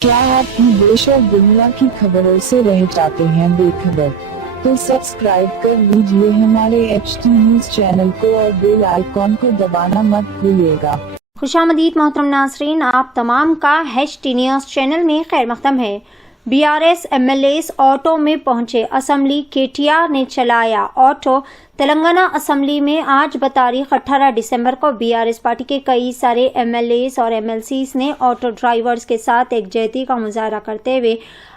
क्या आप देश और दुनिया की खबरों से रह जाते हैं बेखबर? तो सब्सक्राइब कर लीजिए हमारे HT न्यूज चैनल को और बेल आइकॉन को दबाना मत भूलिएगा। खुशामदीद मोहतरम नाज़रीन, आप तमाम का HT न्यूज चैनल में खैर मक़दम है। BRS MLAs ऑटो में पहुंचे। असेंबली KTR ने चलाया ऑटो। तेलंगाना असेंबली में आज बतारीख 18 दिसंबर को BRS पार्टी के कई सारे MLAs और MLCs ने ऑटो ड्राइवर्स के साथ एकजुटता का मुजाहरा करते हुए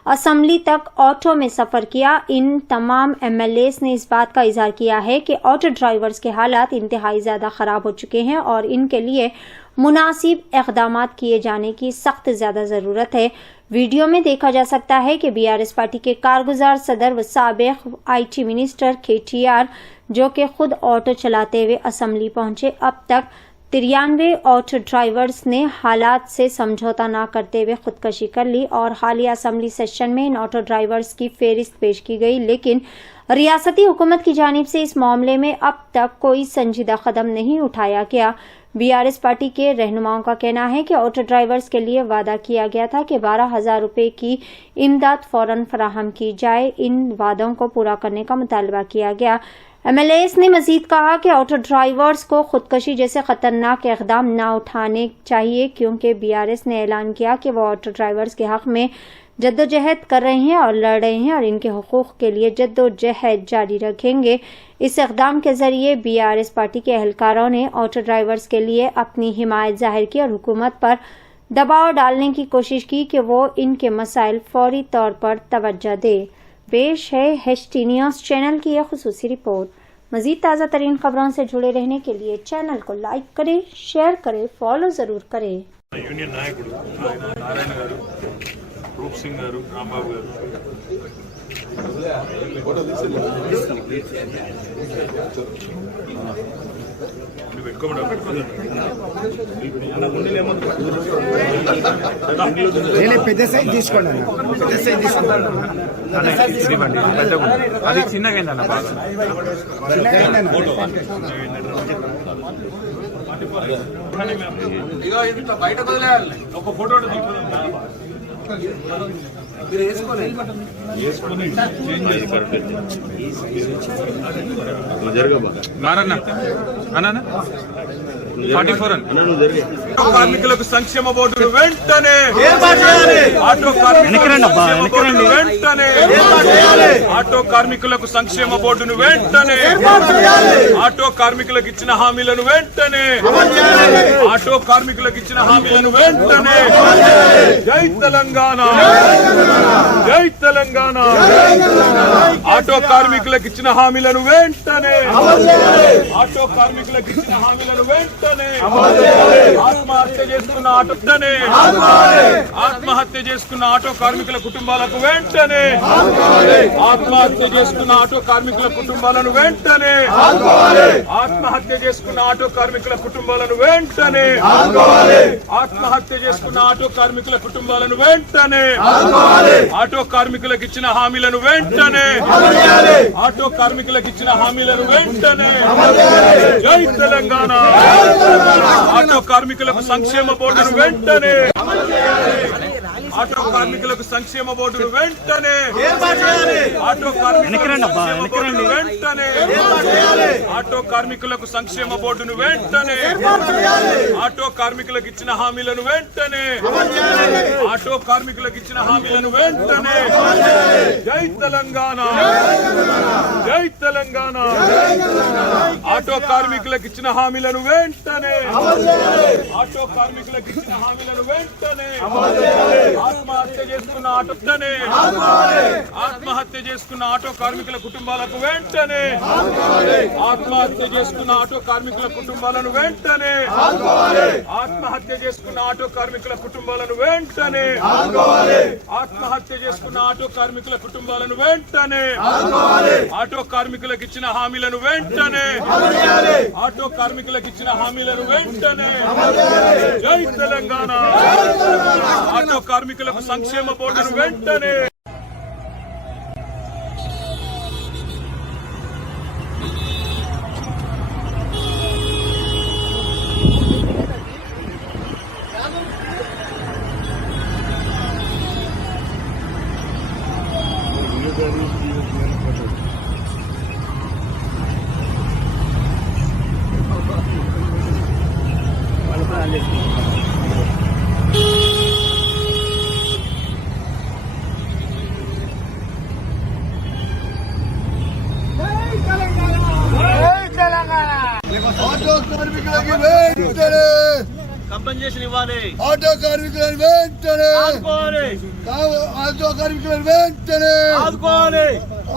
असेंबली तक ऑटो में सफर किया। इन तमाम MLAs ने इस बात का इजहार किया है कि ऑटो ड्राइवर्स के हालात इंतहाई ज्यादा खराब हो चुके हैं और इनके लिए मुनासिब इक़दाम किए जाने की सख्त ज्यादा जरूरत है। वीडियो में देखा जा सकता है कि BRS पार्टी के कारगुजार सदर व साबिक़ IT मिनिस्टर KTR जो कि खुद ऑटो चलाते हुए असेंबली पहुंचे। अब तक 93 ऑटो ड्राइवर्स ने हालात से समझौता न करते हुए खुदकशी कर ली और हालिया असेंबली सेशन में इन ऑटो ड्राइवर्स की फेहरिस्त पेश की गई, लेकिन रियासती हुकूमत की जानिब से इस मामले में अब तक कोई संजीदा कदम नहीं उठाया गया। BRS पार्टी के रहनुमाओं का कहना है कि ऑटो ड्राइवर्स के लिए वादा किया गया था कि 12,000 रुपए की इमदाद फौरन फराहम की जाए। इन वादों को पूरा करने का मुतालबा किया गया। MLAs ने मजीद कहा कि ऑटो ड्राइवर्स को खुदकशी जैसे खतरनाक इक़दाम न उठाने चाहिए, क्योंकि BRS ने ऐलान किया कि वो ऑटो ड्राइवर्स के हक में जद्दोजहद कर रहे हैं और लड़ रहे हैं और इनके हुकूक के लिए जद्दोजहद जारी रखेंगे। इस इक़दाम के जरिए BRS पार्टी के एहलकारों ने ऑटो ड्राइवर्स के लिए अपनी हिमायत जाहिर की और हुकूमत पर दबाव डालने की कोशिश की कि वो इनके मसाइल फौरी तौर पर तवज्जो दे। पेश है HT न्यूज चैनल की यह खुसूसी रिपोर्ट। मजीद ताज़ा तरीन खबरों से जुड़े रहने के लिए चैनल को लाइक करें, शेयर करें, फॉलो जरूर करें। యూనియన్ నాయకుడు ఆయన నారాయణ గారు, రూప్ సింగ్ గారు, రాంబాబు గారు పెద్ద సైజ్ తీసుకోండి అన్న, పెద్ద సైజ్ తీసుకోండి. అది చిన్నగా అయిందన్న, బాగా బయట వదిలేయాలి. ఒక ఫోటో నారన్న అన్న 44 కార్మికులకు సంక్షేమ బోర్డును వెంటనే ఆటో కార్మికులకు వెంటనే ఆటో కార్మికులకు సంక్షేమ బోర్డును వెంటనే ఆటో కార్మికులకు ఇచ్చిన హామీలను వెంటనే ఆటో కార్మికులకు ఇచ్చిన హామీలను వెంటనే జై తెలంగాణ, జై తెలంగాణ. ఆటో కార్మికులకు ఇచ్చిన హామీలను వెంటనే ఆటో కార్మికులకు ఇచ్చిన హామీలను వెంటనే ఆత్మహత్య చేసుకున్న ఆత్మహత్య చేసుకున్న ఆటో కార్మికుల కుటుంబాలకు వెంటనే ఆత్మహత్య చేసుకున్న ఆటో కార్మికుల కుటుంబాలను వెంటనే ఆత్మహత్య చేసుకున్న ఆటో కార్మికుల కుటుంబాలను వెంటనే ఆత్మహత్య చేసుకున్న ఆటో కార్మికుల కుటుంబాలను వెంటనే ఆటో కార్మికులకు ఇచ్చిన హామీలను వెంటనే ఆటో కార్మికులకు ఇచ్చిన హామీలను వెంటనే జై తెలంగాణ. ఆటో కార్మికులకు సంక్షేమ బోర్డును వెంటనే ఆటో కార్మికులకు సంక్షేమ బోర్డును వెంటనే ఆటో కార్మికులకు వెంటనే ఆటో కార్మికులకు సంక్షేమ బోర్డును వెంటనే ఆటో కార్మికులకు ఇచ్చిన హామీలను వెంటనే ఆటో కార్మికులకు ఇచ్చిన హామీలను వెంటనే జై తెలంగాణ, జై తెలంగాణ. ఆటో కార్మికులకు ఇచ్చిన హామీలను వెంటనే ఆటో కార్మికులకు ఇచ్చిన హామీలను వెంటనే ఆత్మహత్య చేసుకున్న ఆత్మహత్య చేసుకున్న ఆటో కార్మికుల కుటుంబాలకు వెంటనే ఆత్మహత్య చేసుకున్న ఆటో కార్మికుల కుటుంబాలను వెంటనే ఆత్మహత్య చేసుకున్న ఆటో కార్మికుల కుటుంబాలను వెంటనే ఆత్మహత్య చేసుకున్న ఆటో కార్మికుల కుటుంబాలను వెంటనే ఆటో కార్మికులకు ఇచ్చిన హామీలను వెంటనే ఆటో కార్మికులకు ఇచ్చిన హామీలను వెంటనే జై తెలంగాణ. ఆటో కార్మికులకు సంక్షేమ బోర్డును వెంటనే ఆటో కార్మికులకి వెంటనే కంపెన్సేషన్ ఇవ్వాలి. ఆటో కార్మికులను వెంటనే ఆదుకోవాలి. ఆటో కార్మికులను వెంటనే ఆదుకోవాలి.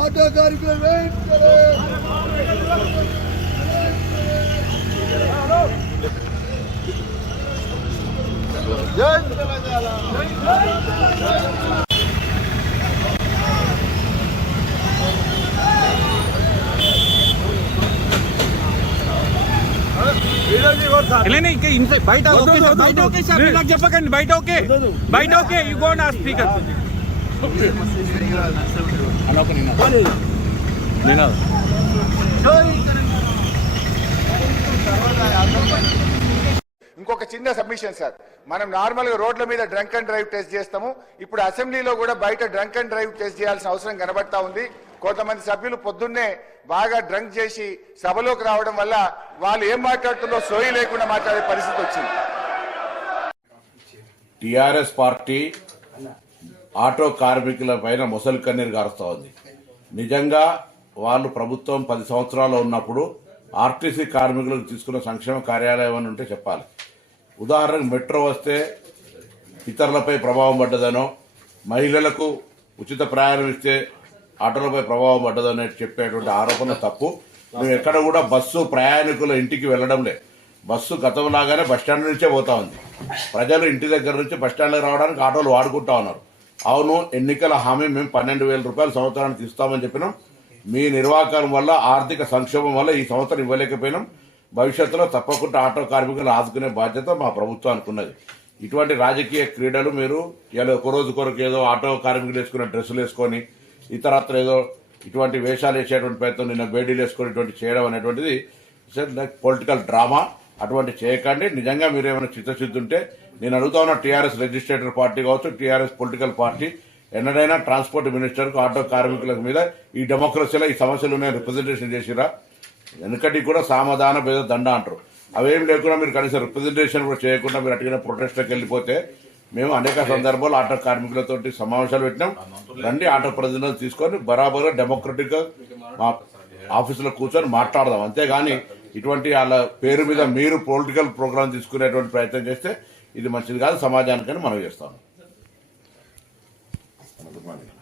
ఆటో కార్మికులను వెంటనే జై తెలంగాణ. బయట నాకు చెప్పకండి. బయట ఓకే, బయట ఓకే. యూ గో నా స్పీకర్. ఇంకొక చిన్న సబ్మిషన్ సార్, మనం నార్మల్ గా రోడ్ల మీద డ్రంక్ అండ్ డ్రైవ్ టెస్ట్ చేస్తాము. ఇప్పుడు అసెంబ్లీలో కూడా బయట డ్రంక్ అండ్ డ్రైవ్ టెస్ట్ చేయాల్సిన అవసరం కనబడతా ఉంది. కొంతమంది సభ్యులు పొద్దున్నే బాగా డ్రంక్ చేసి సభలోకి రావడం వల్ల వాళ్ళు ఏం మాట్లాడుతుందో సోయి లేకుండా మాట్లాడే పరిస్థితి వచ్చింది. టిఆర్ఎస్ పార్టీ ఆటో కార్మికుల పైన మొసలి కన్నీరు గారుస్తూ ఉంది. నిజంగా వాళ్ళు ప్రభుత్వం 10 సంవత్సరాలు ఉన్నప్పుడు ఆర్టీసీ కార్మికులకు తీసుకున్న సంక్షేమ కార్యాలయం అని ఉంటే చెప్పాలి. ఉదాహరణకు మెట్రో వస్తే ఇతరులపై ప్రభావం పడ్డదనో, మహిళలకు ఉచిత ప్రయాణం ఇస్తే ఆటోలపై ప్రభావం పడ్డదనే చెప్పేటువంటి ఆరోపణ తప్పు. మేము ఎక్కడ కూడా బస్సు ప్రయాణికుల ఇంటికి వెళ్లడం లేదు. బస్సు గతంలాగానే బస్టాండ్ నుంచే పోతా ఉంది. ప్రజలు ఇంటి దగ్గర నుంచి బస్టాండ్కి రావడానికి ఆటోలు వాడుకుంటా ఉన్నారు. అవును, ఎన్నికల హామీ మేము 12,000 రూపాయలు సంవత్సరానికి ఇస్తామని చెప్పినాం. మీ నిర్వాహకం వల్ల, ఆర్థిక సంక్షోభం వల్ల ఈ సంవత్సరం ఇవ్వలేకపోయినాం. భవిష్యత్తులో తప్పకుండా ఆటో కార్మికులు ఆదుకునే బాధ్యత మా ప్రభుత్వానికి ఉన్నది. ఇటువంటి రాజకీయ క్రీడలు మీరు ఇలా ఒక రోజు కొరకు ఏదో ఆటో కార్మికులు వేసుకున్న డ్రెస్సులు వేసుకొని ఇతరత్ర ఏదో ఇటువంటి వేషాలు వేసేటువంటి ప్రయత్నం, నిన్న బేడీలు వేసుకొని ఇటువంటి చేయడం అనేటువంటిది పొలిటికల్ డ్రామా. అటువంటి చేయకండి. నిజంగా మీరు ఏమైనా చిత్తశుద్ధి ఉంటే నేను అడుగుతా ఉన్న టీఆర్ఎస్ రిజిస్ట్రేటర్ పార్టీ కావచ్చు, టీఆర్ఎస్ పొలిటికల్ పార్టీ ఎన్నడైనా ట్రాన్స్పోర్ట్ మినిస్టర్కు ఆటో కార్మికుల మీద ఈ డెమోక్రసీలో ఈ సమస్యలు రిప్రజెంటేషన్ చేసిరా? వెనకటి కూడా సామధాన భేద దండ అంటారు. అవేం లేకుండా మీరు కనీసం రిప్రజెంటేషన్ కూడా చేయకుండా మీరు అటుగా ప్రొటెస్ట్కి వెళ్ళిపోతే మేము అనేక సందర్భాల్లో ఆటో కార్మికులతో సమావేశాలు పెట్టినాం. రండి, ఆటో ప్రతినిధులు తీసుకొని బరాబర్గా డెమోక్రటిక్ గా మా ఆఫీసులో కూర్చొని మాట్లాడదాం. అంతేగాని ఇటువంటి వాళ్ళ పేరు మీద మీరు పొలిటికల్ ప్రోగ్రామ్ తీసుకునేటువంటి ప్రయత్నం చేస్తే ఇది మంచిది కాదు సమాజానికని మనం చేస్తాము.